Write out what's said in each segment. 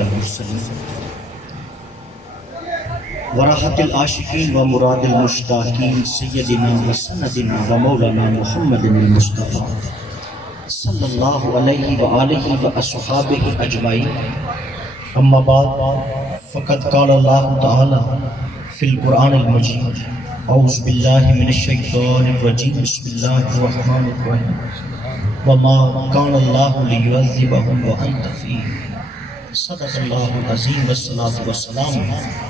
والمرسلين وراحة العاشقين ومراد المشتاقين سيدنا وسندنا ومولانا محمد المصطفى صلی اللہ علیہ وآلہ وأصحابہ اجمعین. اما بعد فقد قال اللہ تعالی فی القرآن المجید اعوذ باللہ من الشیطان الرجیم بسم اللہ الرحمن الرحیم وما كان اللہ لیعذبهم وانت فیہم صدق اللہ العظیم والصلاة والسلام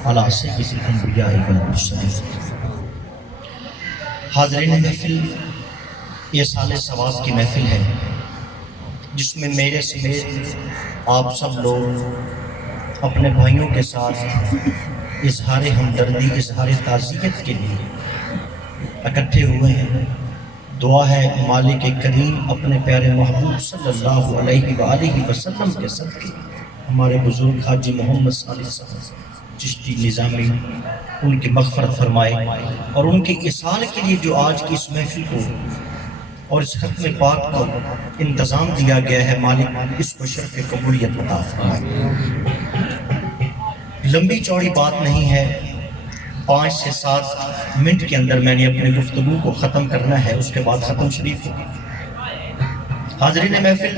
علی سید الانبیاء والمرسلین. حاضرین محفل، یہ سال ثواب کی محفل ہے جس میں میرے سمیت آپ سب لوگ اپنے بھائیوں کے ساتھ اظہار ہمدردی، اظہار تعزیت کے لیے اکٹھے ہوئے ہیں. دعا ہے مالک کریم اپنے پیارے محبوب صلی اللہ علیہ وآلہ وسلم کے صدقے ہمارے بزرگ حاجی محمد صالح صاحب چشتی نظامی ان کی مغفرت فرمائے، اور ان کے اصال کے لیے جو آج کی اس محفل کو اور اس ختم پاک کو انتظام دیا گیا ہے، مالک اس کو شرف قبولیت عطا فرمائے. لمبی چوڑی بات نہیں ہے، 5 سے 7 منٹ کے اندر میں نے اپنے گفتگو کو ختم کرنا ہے، اس کے بعد ختم شریف ہوگی. حاضرین محفل،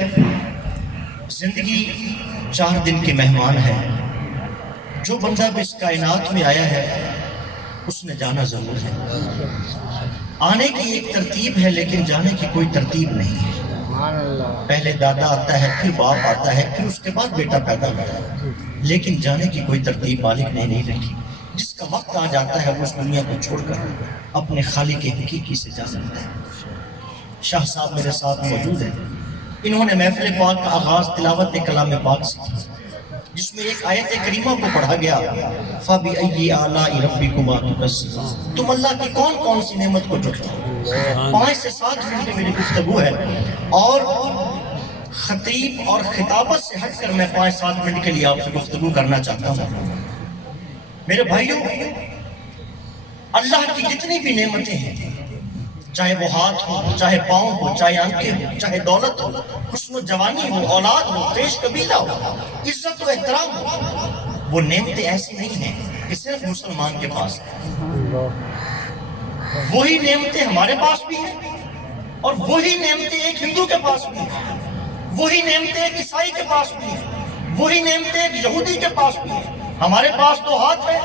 زندگی 4 دن کی مہمان ہے. جو بندہ بھی اس کائنات میں آیا ہے اس نے جانا ضرور ہے. آنے کی ایک ترتیب ہے لیکن جانے کی کوئی ترتیب نہیں ہے. پہلے دادا آتا ہے، پھر باپ آتا ہے، پھر اس کے بعد بیٹا پیدا ہوتا ہے، لیکن جانے کی کوئی ترتیب مالک نے نہیں رکھی. جس کا وقت آ جاتا ہے وہ اس دنیا کو چھوڑ کر اپنے خالق حقیقی سے جا سکتا ہے. شاہ صاحب میرے ساتھ موجود ہیں. انہوں نے محفل پاک کا آغاز تلاوت کلام پاک سے کیا، جس میں ایک آیت کریمہ کو پڑھا گیا، فَبِأَيِّ آلَاءِ رَبِّكُمَا تُكَذِّبَانِ. تم اللہ کی کون کون سی نعمت کو جھٹلاتے ہو. 5 سے 7 منٹ کی میری گفتگو ہے، اور خطیب اور خطابت سے ہٹ کر میں 5-7 منٹ کے لیے آپ سے گفتگو کرنا چاہتا ہوں. میرے بھائیوں، اللہ کی جتنی بھی نعمتیں ہیں، چاہے وہ ہاتھ ہو، چاہے پاؤں ہو، چاہے آنکھیں ہو، چاہے دولت ہو، حسن و جوانی ہو، اولاد ہو، پیش قبیلہ ہو، عزت و احترام ہو، وہ نعمتیں ایسی نہیں ہیں کہ صرف مسلمان کے پاس ہیں. وہی نعمتیں ہمارے پاس بھی ہیں، اور وہی نعمتیں ایک ہندو کے پاس بھی ہیں، وہی نعمتیں ایک عیسائی کے پاس بھی ہیں، وہی نعمتیں ایک یہودی کے پاس بھی ہیں. ہمارے پاس 2 ہاتھ ہیں،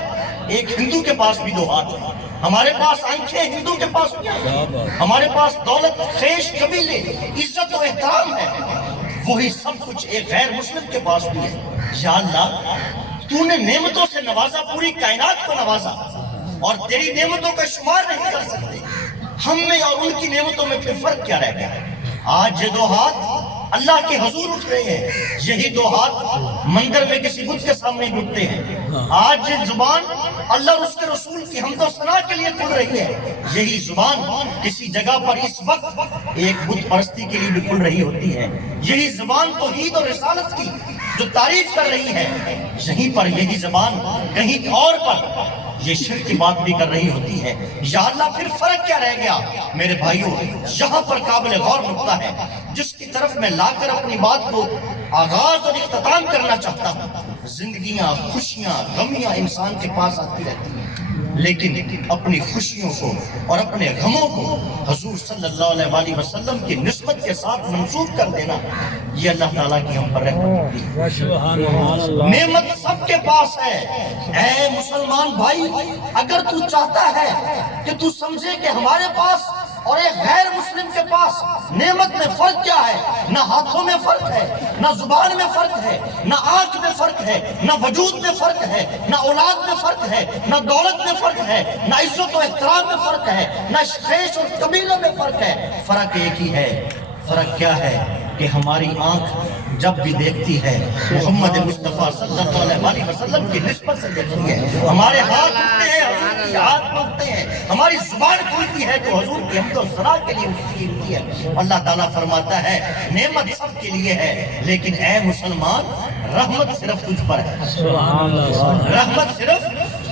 ایک ہندو کے پاس بھی 2 ہاتھ ہیں. ہمارے پاس آنکھیں ہندو کے پاس بھی ہیں. ہمارے پاس دولت، خیش، قبیلے، عزت و احترام ہے. وہی سب کچھ ایک غیر مسلم کے پاس بھی ہے. یا اللہ، تو نے نعمتوں سے نوازا، پوری کائنات کو نوازا، اور تیری نعمتوں کا شمار نہیں کر سکتے. ہم میں اور ان کی نعمتوں میں پھر فرق کیا رہ گیا؟ آج یہ 2 ہاتھ اللہ کے حضور اٹھ رہے ہیں، یہی 2 ہاتھ مندر میں کسی بت کے سامنے اٹھتے ہیں. آج یہ زبان اللہ اور اس کے رسول کی حمد و ثنا کے لیے کھل رہی ہے، یہی زبان کسی جگہ پر اس وقت ایک بت پرستی کے لیے بھی کھل رہی ہوتی ہے. یہی زبان توحید اور رسالت کی جو تعریف کر رہی ہے، یہیں پر یہی زبان کہیں اور پر یہ شرک کی بات بھی کر رہی ہوتی ہے. یا اللہ، پھر فرق کیا رہ گیا؟ میرے بھائیوں، یہاں پر قابل غور نقطہ ہے جس کی طرف میں لا کر اپنی بات کو آغاز اور اختتام کرنا چاہتا ہوں. زندگیاں، خوشیاں، غمیاں انسان کے پاس آتی رہتی ہیں، لیکن اپنی خوشیوں کو اور اپنے غموں کو حضور صلی اللہ علیہ وسلم کی نسبت کے ساتھ منسوب کر دینا، یہ اللہ تعالیٰ کی ہم پر رحمت ہوتی ہے. نعمت سب کے پاس ہے. اے مسلمان بھائی، اگر تو چاہتا ہے کہ تو سمجھے کہ ہمارے پاس اور ایک غیر مسلم کے پاس نعمت میں فرق کیا ہے، نہ ہاتھوں میں فرق ہے، نہ زبان میں فرق ہے، نہ آنکھ میں فرق ہے، نہ وجود میں فرق ہے، نہ اولاد میں فرق ہے، نہ دولت میں فرق ہے، نہ عزت و احترام میں فرق ہے، نہ خیش اور قبیلوں میں فرق ہے. فرق ایک ہی ہے. فرق کیا ہے کہ ہماری آنکھ جب بھی دیکھتی ہے محمد مصطفیٰ صلی اللہ علیہ وسلم کی نسبت سے دیکھتی ہے. ہمارے ہاتھ اٹھتے ہیں، حضور کی ہاتھ اٹھتے ہیں. ہماری زبان کھلتی ہے تو حضور کی حمد و ثنا کے لیے اٹھتی ہے. اللہ تعالیٰ فرماتا ہے نعمت سب کے لیے ہے، لیکن اے مسلمان، رحمت صرف تجھ پر ہے. رحمت صرف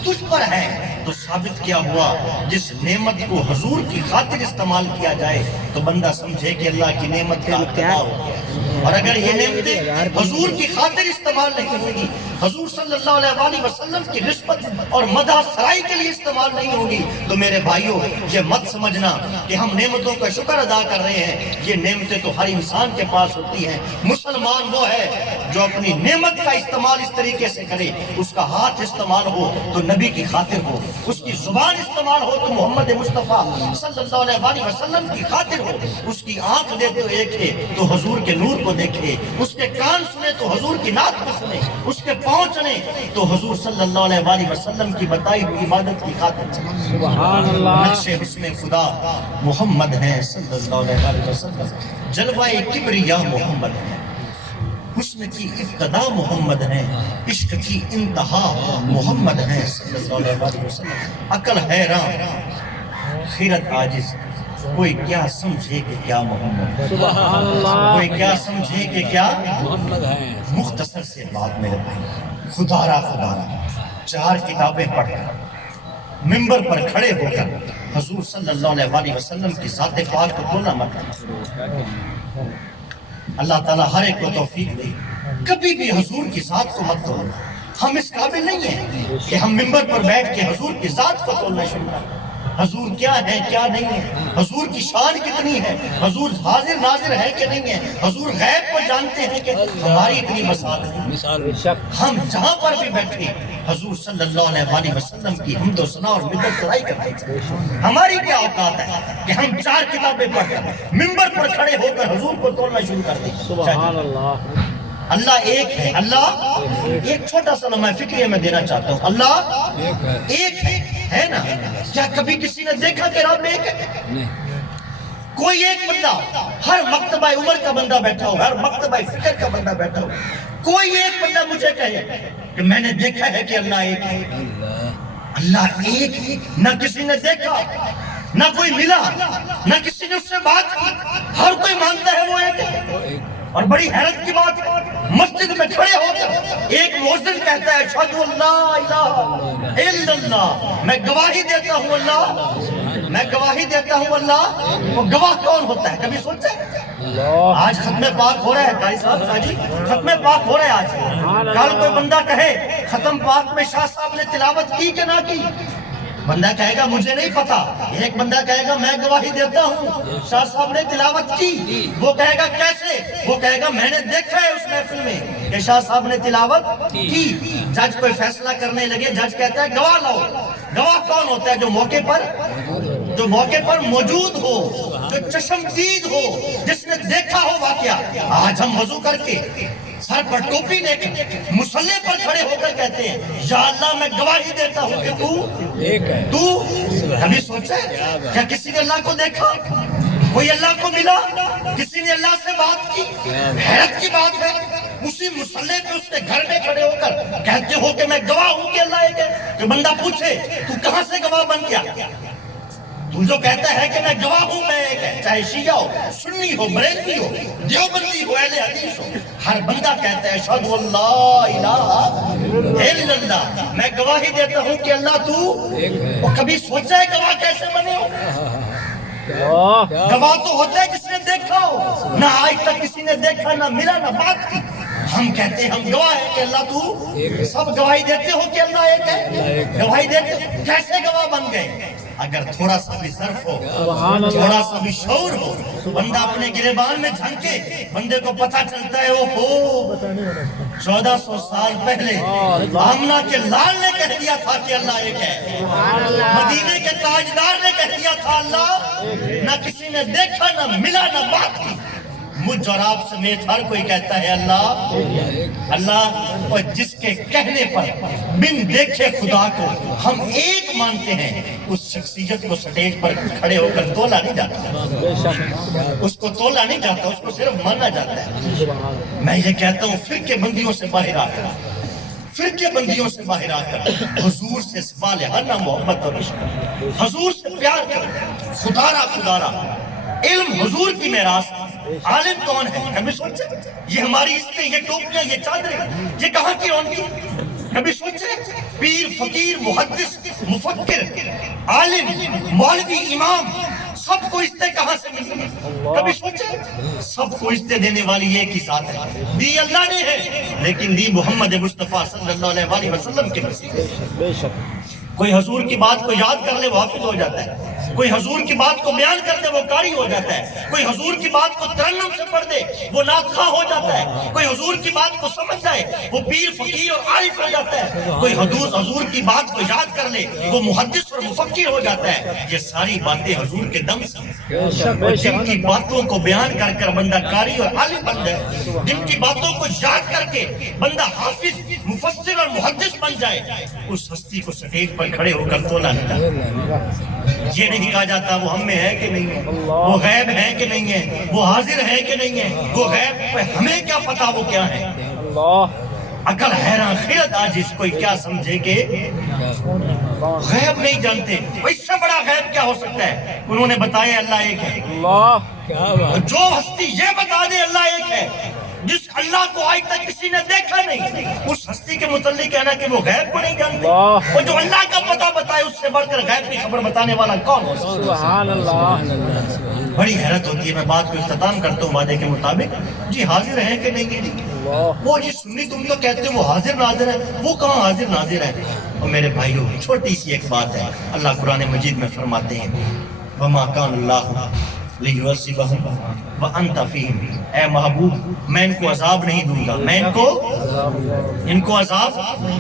تجھ پر ہے. تو ثابت کیا ہوا، جس نعمت کو حضور کی خاطر استعمال کیا جائے تو بندہ سمجھے کہ اللہ کی نعمت کا اقتدار ہو گیا. اور اگر یہ نعمتیں حضور کی خاطر استعمال نہیں ہوں گی، حضور صلی اللہ علیہ وسلم کی نسبت اور مدح سرائی کے لیے استعمال نہیں ہوگی، تو میرے بھائیوں یہ مت سمجھنا کہ ہم نعمتوں کا شکر ادا کر رہے ہیں۔ یہ نعمتیں تو ہر انسان کے پاس ہوتی ہیں۔ مسلمان وہ ہے جو اپنی نعمت کا استعمال اس طریقے سے کرے، اس کا ہاتھ استعمال ہو تو نبی کی خاطر ہو، اس کی زبان استعمال ہو تو محمد مصطفیٰ صلی اللہ علیہ وسلم کی خاطر ہو، اس کی آنکھ دے تو دیکھے تو حضور کے نور کو دیکھے، اس کے کان سنے تو حضور کی نعت کو سنے، اس کے پاؤں چلے تو حضور صلی اللہ علیہ وسلم کی بتائی ہوئی عبادت کی خاطر چلے۔ سبحان اللہ۔ نقش حسن خدا محمد ہے صلی اللہ علیہ وسلم، جلوہ کبریا محمد ہے، حسن کی ابتدا محمد ہے، عشق کی انتہا محمد ہے صلی اللہ علیہ وسلم۔ عقل حیران خیرت عاجز، کوئی کیا سمجھے کہ کیا محمد ہے، سبحان اللہ۔ کوئی کیا سمجھے کہ کیا محمد ہیں۔ مختصر سے بات میرے بھائی، خدا را 4 کتابیں پڑھ کر منبر پر کھڑے ہو کر حضور صلی اللہ علیہ وسلم کی ذات پاک کو بولنا مت کرو۔ اللہ تعالیٰ ہر ایک کو توفیق دے، کبھی بھی حضور کی ذات کو مت توڑنا۔ ہم اس قابل نہیں ہیں کہ ہم منبر پر بیٹھ کے حضور کی ذات کو تولنا شروع کریں۔ حضور کیا ہے کیا نہیں ہے، حضور کی شان کتنی ہے، حضور حاضر ناظر ہے کہ نہیں ہے، حضور غیب کو جانتے ہیں کہ ہماری اتنی بساط ہے۔ مثال بے شک۔ ہم جہاں پر بھی بیٹھے حضور صلی اللہ علیہ وسلم کی حمد و ثنا اور مدح سرائی کرتے ہیں۔ ہماری کیا اوقات ہے کہ ہم 4 کتابیں پڑھ کر منبر پر کھڑے ہو کر حضور کو تولنا شروع کر دیں۔ سبحان اللہ۔ اللہ ایک ہے، اللہ ایک چھوٹا سا لمحہ فکریہ میں دینا چاہتا ہوں، اللہ ایک ہے نا؟ کیا کبھی کسی نے دیکھا کہ رب ایک ہے؟ نہیں۔ کوئی ایک بندہ، ہر مکتبہ عمر کا بندہ بیٹھا ہو، ہر مکتبہ فکر کا بندہ بیٹھا ہو، کوئی ایک بندہ مجھے کہے کہ میں نے دیکھا ہے کہ اللہ ایک ہے۔ اللہ ایک ہے، نہ کسی نے دیکھا، نہ کوئی ملا، نہ کسی نے اس سے بات کی، ہر کوئی مانتا ہے وہ ایک ہے۔ اور بڑی حیرت کی بات ہے، مسجد میں کھڑے ہو کر ایک مؤذن کہتا ہے اشہد ان لا الہ الا اللہ، میں گواہی دیتا ہوں اللہ، میں گواہی دیتا ہوں اللہ۔ وہ گواہ کون ہوتا ہے کبھی سوچے؟ آج ختم پاک ہو رہا ہے قاری صاحب، جی ختم پاک ہو رہا ہے آج۔ کل کوئی بندہ کہے ختم پاک میں شاہ صاحب نے تلاوت کی کہ نہ کی، بندہ کہے گا مجھے نہیں پتا، ایک بندہ کہے گا میں گواہی دیتا ہوں شاہ صاحب نے تلاوت کی، وہ کہے گا کیسے، وہ کہے گا میں نے دیکھا ہے اس محفل میں کہ شاہ صاحب نے تلاوت کی۔ جج کوئی فیصلہ کرنے لگے، جج کہتا ہے گواہ لاؤ۔ گواہ کون ہوتا ہے؟ جو موقع پر موجود ہو، جو چشمدید ہو، جس نے دیکھا ہو واقعہ۔ آج ہم وضو کر کے سر پر ٹوپی لے کے مصلی پر کھڑے ہو کر کہتے ہیں یا اللہ میں گواہی دیتا ہوں کہ تو کبھی سوچا ہے کیا کسی نے اللہ کو دیکھا؟ کوئی اللہ کو ملا؟ کسی نے اللہ سے بات کی؟ حیرت کی بات ہے، اسی مصلی پہ اس کے گھر میں کھڑے ہو کر کہتے ہو کہ میں گواہ ہوں کہ اللہ ایک ہے۔ کہ بندہ پوچھے تو کہاں سے گواہ بن گیا؟ تو جو کہتا ہے کہ میں گواہ ہوں میں ایک ہے، چاہے شیعہ ہو، سنی ہو، بریلوی ہو، دیوبندی ہو، اہل حدیث ہو، ہر بندہ کہتا ہے اشہد ان لا الہ الا اللہ، میں گواہی دیتا ہوں کہ اللہ تو۔ وہ کبھی سوچا ہے گواہ کیسے بنے ہو؟ گواہ تو ہوتا ہے جس نے دیکھا ہو، نہ آج تک کسی نے دیکھا، نہ ملا، نہ بات کی۔ ہم کہتے ہیں ہم گواہ ہیں کہ اللہ تو، سب گواہی دیتے ہو کہ اللہ ایک ہے، گواہی دیتے ہو، کیسے گواہ بن گئے؟ اگر تھوڑا سا بھی ظرف ہو، تھوڑا سا بھی شعور ہو، بندہ اپنے گریبان میں جھنکے، بندے کو پتہ چلتا ہے اوہو 1400 سال پہلے آمنہ کے لال نے کہہ دیا تھا کہ اللہ ایک ہے، مدینے کے تاجدار نے کہہ دیا تھا اللہ، نہ کسی نے دیکھا، نہ ملا، نہ بات کی۔ مجھ اور آپ سمیت ہر کوئی کہتا ہے اللہ، اور جس کے کہنے پر بن دیکھے خدا کو ہم ایک مانتے ہیں، اس شخصیت کو سٹیج پر کھڑے ہو کر تولا نہیں جاتا، اس کو تولا نہیں جاتا، اس کو صرف مانا جاتا ہے۔ میں یہ کہتا ہوں فرقے بندیوں سے باہر آ کر، فرقے بندیوں سے باہر آ کر حضور سے صالحانہ محبت اور عشق، حضور سے پیار کر، خدا را علم حضور کی میراث۔ عالم کون ہے کبھی سوچے؟ یہ ہماری عزتیں، یہ ٹوپیاں، یہ چادریں، یہ کہاں کی رونقی؟ کبھی سوچے؟ پیر، فقیر، محدث، مفکر، عالم، مولوی، امام، سب کو عزتیں کہاں سے ملی؟ کبھی سوچے؟ سب کو عزتیں دینے والی ایک ہی ذات ہے، دی اللہ نے ہے، لیکن دی محمد مصطفیٰ صلی اللہ علیہ وسلم کے وسیلے سے۔ بے شک کوئی حضور کی بات کو یاد کر لے وہ حافظ ہو جاتا ہے، کوئی حضور کی بات کو بیان کر دے وہ قاری ہو جاتا ہے، کوئی حضور کی بات کو ترنم سے پڑھ دے وہ نعت خواں ہو جاتا ہے، کوئی حضور کی بات کو سمجھ جائے وہ پیر فقیر اور عارف ہو جاتا ہے، کوئی حضور کی بات کو یاد کر لے وہ محدث اور مفکر ہو جاتا ہے۔ یہ ساری باتیں حضور کے دم سے ہیں، اور جن کی باتوں کو بیان کر کر بندہ قاری اور عالم بن جائے، جن کی باتوں کو یاد کر کے بندہ حافظ مفسر اور محدث بن جائے، اس ہستی کو سٹیج پر کھڑے ہو کر تولا نہیں جاتا۔ یہ نہیں کہا جاتا وہ ہم میں ہے کہ نہیں ہے، وہ غیب ہے کہ نہیں ہے، وہ حاضر ہے کہ نہیں ہے، وہ غیب پہ ہمیں کیا پتا وہ کیا ہے۔ اللہ عقل حیران خرد آج اس کوئی کیا سمجھے کہ غیب نہیں جانتے، اس سے بڑا غیب کیا ہو سکتا ہے؟ انہوں نے بتایا اللہ ایک ہے، اللہ کیا بات جو ہستی یہ بتا دے اللہ ایک ہے، جس اللہ کو آج تک کسی نے دیکھا نہیں، اس ہستی کے متعلق کہنا کہ وہ غیب کو نہیں جانتے، وہ جو اللہ کا پتہ بتائے اس سے بڑھ کر غیب کی خبر بتانے والا کون ہو سکتا ہے؟ سبحان اللہ بڑی حیرت ہوتی ہے۔ میں بات کو اختتام کرتا ہوں وعدے کے مطابق، جی حاضر ہیں کہ نہیں ہے؟ وہ جی سنی تم تو کہتے ہو وہ حاضر ناظر ہے، وہ کہاں حاضر ناظر ہے؟ اور میرے بھائیوں چھوٹی سی ایک بات ہے، اللہ قرآن مجید میں فرماتے ہیں وَمَا كَانَ اللَّهُ لِيُعَذِّبَهُمْ وَأَنْتَ فِيهِمْ، اے محبوب میں ان کو عذاب نہیں دوں گا، میں ان کو عذاب،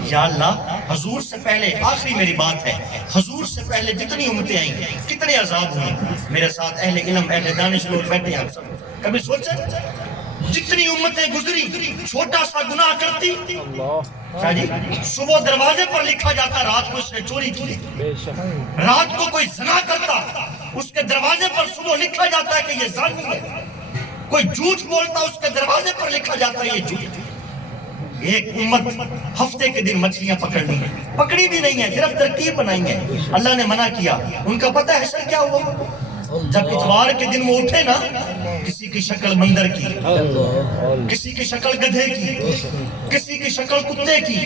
یا اللہ حضور سے پہلے آخری میری بات ہے، حضور سے پہلے جتنی امتیں آئیں کتنے عذاب ہوئے؟ میرے ساتھ اہل علم اہل دانش لوگ بیٹھے ہیں، کبھی سوچیں جتنی امتیں گزری چھوٹا سا گناہ کرتی کیا جی صبح دروازے پر لکھا جاتا رات کو اس نے چوری کی، بے شک رات کو کوئی زنا کرتا اس کے دروازے پر صبح لکھا جاتا ہے کہ یہ زانی ہے، کوئی جھوٹ بولتا اس کے دروازے پر لکھا جاتا ہے یہ جھوٹ۔ ایک امت ہفتے کے دن مچھلیاں پکڑنی ہے، پکڑی بھی نہیں ہے، صرف ترکیب بنائی ہے، اللہ نے منع کیا، ان کا پتہ ہے حشر کیا ہوا؟ جب اتوار کے دن وہ اٹھے نا، کسی کی شکل بندر کی، کسی کی شکل گدھے کی، کسی کی شکل کتے کی،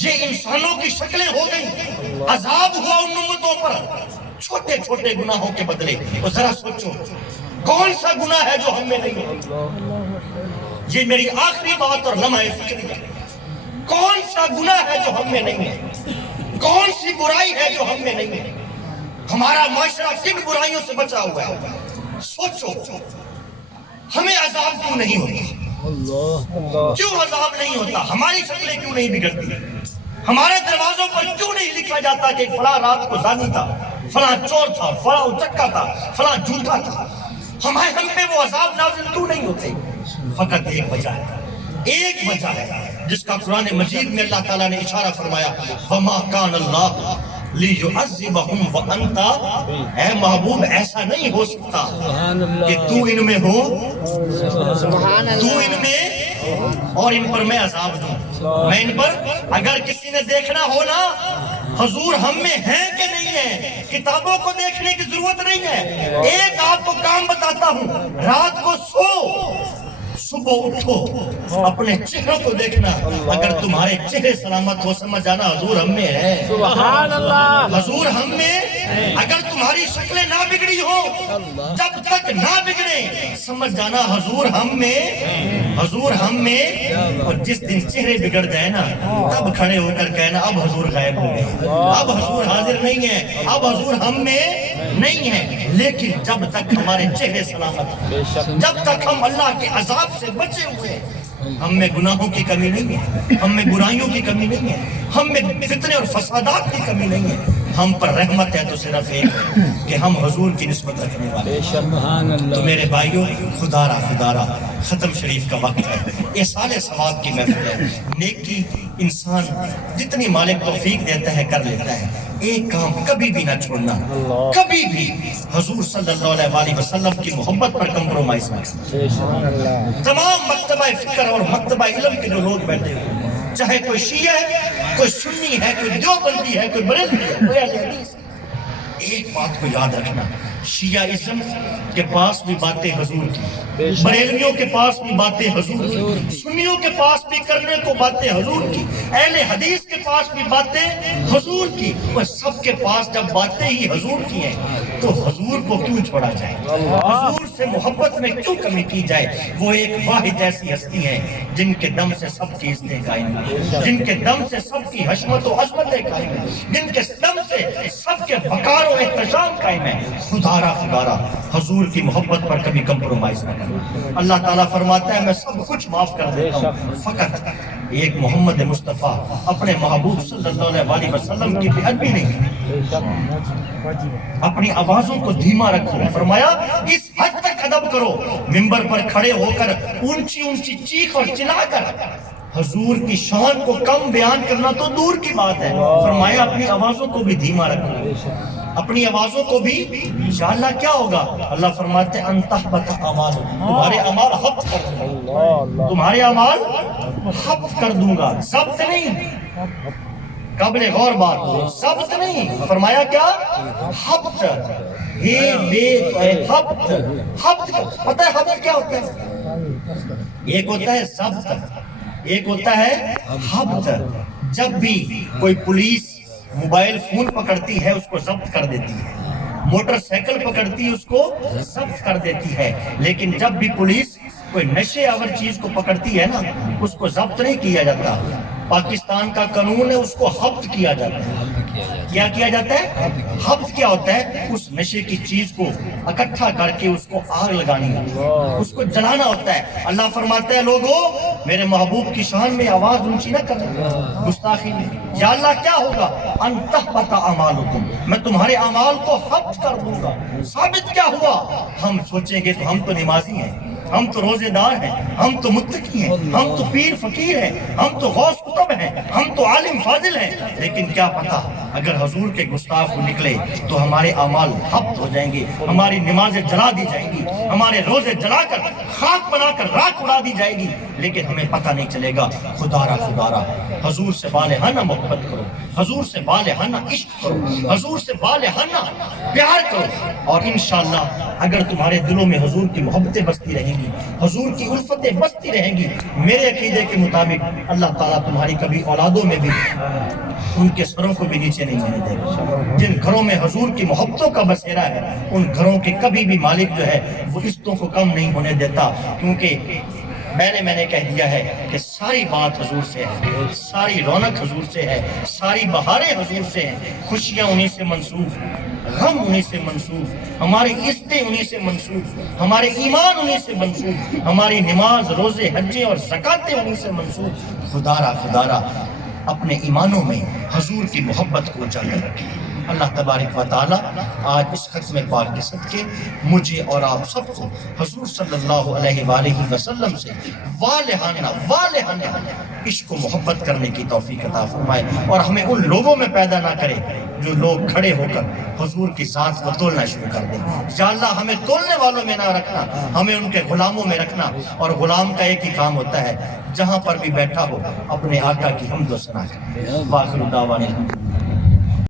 یہ انسانوں کی شکلیں ہو گئی، عذاب ہوا ان امتوں پر چھوٹے چھوٹے گناہوں کے بدلے۔ اور ذرا سوچو کون سا گناہ ہے جو ہم میں نہیں ہے؟ یہ میری آخری بات اور لمحہ فکر ہے، کون سا گناہ ہے جو ہم میں نہیں ہے؟ کون سی برائی ہے جو ہم میں نہیں ہے؟ ہمارا معاشرہ کن برائیوں سے بچا ہوا ہے؟ سوچو ہمیں عذاب کیوں نہیں ہوتا؟ کیوں عذاب نہیں ہوتا؟ ہماری شکلیں کیوں نہیں بگڑتی؟ ہمارے دروازوں پر کیوں نہیں لکھا جاتا کہ فلاں رات کو زانی تھا، فلاں چور تھا، فلاں اچکا تھا، فلاں جھوٹا تھا؟ ہم پہ وہ عذاب نازل کیوں نہیں ہوتے؟ فقط ایک وجہ ہے، ایک وجہ ہے جس کا قرآن مجید میں اللہ تعالیٰ نے اشارہ فرمایا وَمَا كَانَ اللَّهُ لِيُعَذِّبَهُمْ وَأَنْتَ، اے محبوب ایسا نہیں ہو سکتا کہ تو ان میں ہو، تو ان میں اور ان پر میں عذاب دوں، میں ان پر، اگر کسی نے دیکھنا ہو نا حضور ہم میں ہیں کہ نہیں ہے، کتابوں کو دیکھنے کی ضرورت نہیں ہے، ایک آپ کو کام بتاتا ہوں، رات کو سو صبح اٹھو اپنے چہروں کو دیکھنا، اگر تمہارے چہرے سلامت ہو سمجھ جانا حضور ہم میں ہے، سبحان اللہ حضور ہم میں، اگر تمہاری شکلیں نہ بگڑی ہو جب تک نہ بگڑے سمجھ جانا حضور ہم میں، حضور ہم میں، اور جس دن چہرے بگڑ جائے نا تب کھڑے ہو کر کہنا اب حضور غائب ہو گئے، اب حضور حاضر نہیں ہے، اب حضور ہم میں نہیں ہے، لیکن جب تک ہمارے چہرے سلامت ہیں، جب تک ہم اللہ کے عذاب سے بچے ہوئے ہیں، ہم میں گناہوں کی کمی نہیں ہے، ہم میں برائیوں کی کمی نہیں ہے، ہم میں فتنے اور فسادات کی کمی نہیں ہے، ہم پر رحمت ہے تو صرف ایک ہے کہ ہم حضور کی نسبت رکھنے والے ہیں۔ تو میرے بھائیوں خدارہ ختم شریف کا وقت ہے، یہ سال ثواب کی محفل ہے، نیکی انسان جتنی مالک توفیق دیتا ہے کر لیتا ہے، ایک کام کبھی بھی نہ چھوڑنا، کبھی بھی حضور صلی اللہ علیہ وسلم کی محبت پر کمپرومائز نہ کرنا۔ تمام مکتبہ فکر اور مکتبہ علم کے جو لوگ بیٹھے ہوئے، چاہے کوئی شیعہ ہے، کوئی سنی ہے، کوئی دیوبندی ہے، کوئی بریلوی ہے، کوئی اہل حدیث ہے، ایک بات کو یاد رکھنا، شیعہ کے پاس بھی باتیں حضور کی، بریلویوں کے پاس بھی باتیں حضور کی، سنیوں کے پاس بھی کرنے کو باتیں حضور کی، اہل حدیث کے پاس بھی باتیں حضور کی۔ وہ سب کے پاس جب باتیں ہی حضور کی ہیں تو حضور کو کیوں چھوڑا جائے، حضور سے محبت میں کیوں کمی کی جائے؟ وہ ایک واحد ایسی ہستی ہیں جن کے دم سے سب کی عزتیں قائم ہیں، جن کے دم سے سب کی حشمت و عظمتیں قائم ہیں، جن کے دم سے سب کے وقار و احتشام قائم ہے۔ خدارا حضور کی محبت پر کبھی کمپرومائز نہ کرنا۔ اللہ تعالیٰ فرماتا ہے میں سب کچھ معاف کر دیتا ہوں، فقط ایک محمد مصطفیٰ اپنے محبوب صلی اللہ علیہ وسلم کی بے ادبی نہیں کی، اپنی آوازوں کو دھیما رکھو۔ فرمایا اس حد تک ادب کرو، منبر پر کھڑے ہو کر اونچی اونچی چیخ اور چلا کر حضور کی شان کو کم بیان کرنا تو دور کی بات ہے، فرمایا اپنی آوازوں کو بھی دھیما رکھو، اپنی آوازوں کو بھی۔ انشاءاللہ کیا ہوگا؟ اللہ فرماتے ہیں انتحبط اعمالکم، تمہارے اعمال حبط کر دوں گا، تمہارے اعمال حبط کر دوں گا، ضبط نہیں، قابل غور بات، ضبط نہیں، فرمایا کیا؟ حبط، حبط، حبط، پتہ ہے حبط کیا ہوتا ہے؟ ایک ہوتا ہے ضبط، ایک ہوتا ہے حبط۔ جب بھی کوئی پولیس موبائل فون پکڑتی ہے اس کو ضبط کر دیتی ہے، موٹر سائیکل پکڑتی ہے اس کو ضبط کر دیتی ہے، لیکن جب بھی پولیس کوئی نشے آور چیز کو پکڑتی ہے نا اس کو ضبط نہیں کیا جاتا۔ پاکستان کا قانون ہے اس کو حبط کیا جاتا ہے۔ کیا کیا جاتا ہے؟ حبط کیا ہوتا ہے؟ اس نشے کی چیز کو اکٹھا کر کے اس کو آگ لگانی ہوتی ہے، اس کو جلانا ہوتا ہے۔ اللہ فرماتا ہے لوگو میرے محبوب کی شان میں آواز اونچی نہ کرنا، گستاخی میں۔ یا اللہ کیا ہوگا؟ ان تحبط اعمالکم، میں تمہارے اعمال کو حبط کر دوں گا۔ ثابت کیا ہوا؟ ہم سوچیں گے تو ہم تو نمازی ہیں، ہم تو روزے دار ہیں، ہم تو متقی ہیں، ہم تو پیر فقیر ہیں، ہم تو غوث قطب ہیں، ہم تو عالم فاضل ہیں، لیکن کیا پتہ اگر حضور کے گستاخ نکلے تو ہمارے اعمال حبط ہو جائیں گے، ہماری نمازیں جلا دی جائیں گی، ہمارے روزے جلا کر خاک بنا کر راکھ اڑا دی جائے گی، لیکن ہمیں پتہ نہیں چلے گا۔ خدارا حضور سے بالہانہ محبت کرو، حضور سے بالہانہ عشق کرو، حضور سے بالہانہ پیار کرو، اور انشاءاللہ اگر تمہارے دلوں میں حضور کی محبتیں بستی رہیں گی، حضور کی الفتیں بستی رہیں گی، میرے عقیدے کے مطابق اللہ تعالیٰ تمہاری کبھی اولادوں میں بھی ان کے سروں کو بھی نیچے نہیں ہونے دے گا۔ جن گھروں میں حضور کی محبتوں کا بسیرا ہے ان گھروں کے کبھی بھی مالک جو ہے وہ عزتوں کو کم نہیں ہونے دیتا، کیونکہ میں نے کہہ دیا ہے کہ ساری بات حضور سے ہے، ساری رونق حضور سے ہے، ساری بہاریں حضور سے ہیں، خوشیاں انہی سے منسوب، غم انہی سے منسوب، ہماری عزتیں انہی سے منسوب، ہمارے ایمان انہی سے منسوب، ہماری نماز روزے حجیں اور زکاتیں انہی سے منسوب۔ خدارا اپنے ایمانوں میں حضور کی محبت کو اجاگر رکھیں۔ اللہ تبارک و تعالی آج اس ختم پاک کے صدقے مجھے اور آپ سب کو حضور صلی اللہ علیہ وآلہ وسلم سے والہانہ عشق و محبت کرنے کی توفیق عطا فرمائے، اور ہمیں ان لوگوں میں پیدا نہ کرے جو لوگ کھڑے ہو کر حضور کی ذات کو تولنا شروع کر دیں۔ یا اللہ ہمیں تولنے والوں میں نہ رکھنا، ہمیں ان کے غلاموں میں رکھنا، اور غلام کا ایک ہی کام ہوتا ہے جہاں پر بھی بیٹھا ہو اپنے آقا کی حمد و ثنا کرے۔ واخر دعوانا